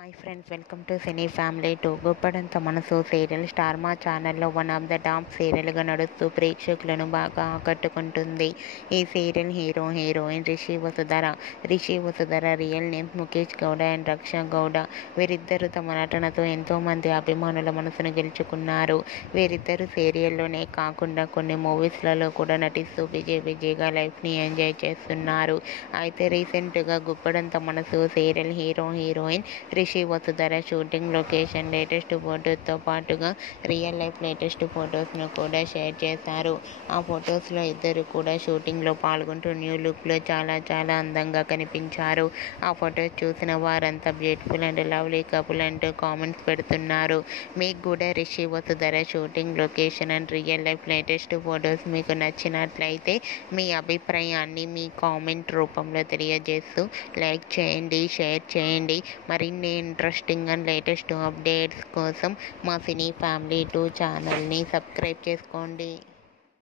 Hi friends, welcome to cine family two. Guppedantha Manasu serial star మా ఛానల్లో one of the top సీరియల్గా నడుస్తూ ప్రేక్షకులను బాగా ఆకట్టుకుంటుంది. ఈ serial heroine Rishi Vasudhara real name Mukesh Gowda and Raksha Gowda. వీరిద్దరూ తమ నటనతో ఎంతోమంది అభిమానుల మనసును గెలుచుకున్నారు. వీరిద్దరూ సీరియల్లోనే కాకుండా కొన్ని మూవీస్లలో కూడా నటిస్తూ విజయ్గా లైఫ్ని ఎంజాయ్ చేస్తున్నారు. అయితే రీసెంట్గా Guppedantha Manasu serial heroine Rishi Vasudhara shooting location latest ఫొటోస్తో పాటుగా రియల్ లైఫ్ లేటెస్ట్ ఫొటోస్ను కూడా షేర్ చేశారు. ఆ ఫొటోస్లో ఇద్దరు కూడా షూటింగ్లో పాల్గొంటూ న్యూ లుక్లో చాలా అందంగా కనిపించారు. ఆ ఫొటోస్ చూసిన వారంతా బ్యూటిఫుల్ అండ్ లవ్లీ కపుల్ అంటూ కామెంట్స్ పెడుతున్నారు. మీకు కూడా Rishi Vasudhara shooting location and real life latest photos మీకు నచ్చినట్లయితే మీ అభిప్రాయాన్ని మీ కామెంట్ రూపంలో తెలియజేస్తూ లైక్ చేయండి, షేర్ చేయండి. మరిన్ని ఇంట్రెస్టింగ్ అండ్ లేటెస్ట్ అప్డేట్స్ కోసం మా సినీ ఫ్యామిలీ 2 ఛానల్ని సబ్స్క్రైబ్ చేసుకోండి.